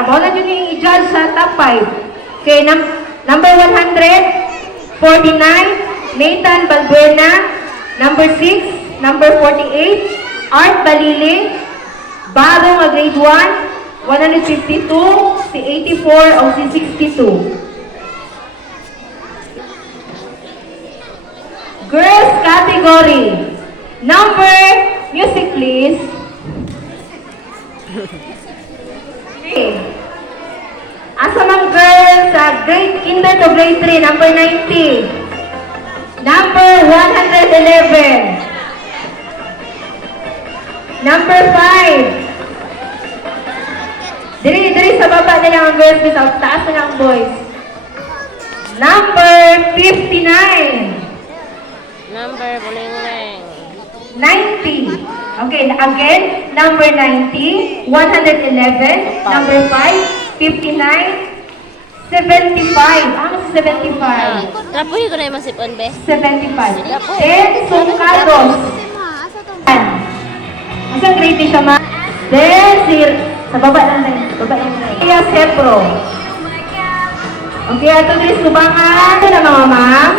ka. Muna yun yung i-judge sa top 5. Okay, number 149, Nathan Balbuena. Number 6, number 48, Art Balili. Baro nga grade 1, 152, si 84 o si 62. Girls category. Number, music please. Okay. Asa mang girls sa grade kinder to grade 3, number 90. Number 111. Number 5. Diri sa baba na lang ang girls, sa taas na lang ang boys. Number 59. Number Bulingling. 90. Okay, again, number 90, 111, number 5, 59, 75. Ano si 75? Trapuhi ko na yung masipon, be. 75. Then, Sungkaros. Asang grade ni siya, ma? Then, sa baba lang na yun. Baba lang na yun. Kaya Sepro. Okay, ato dito subangan. Ito na mga ma'am.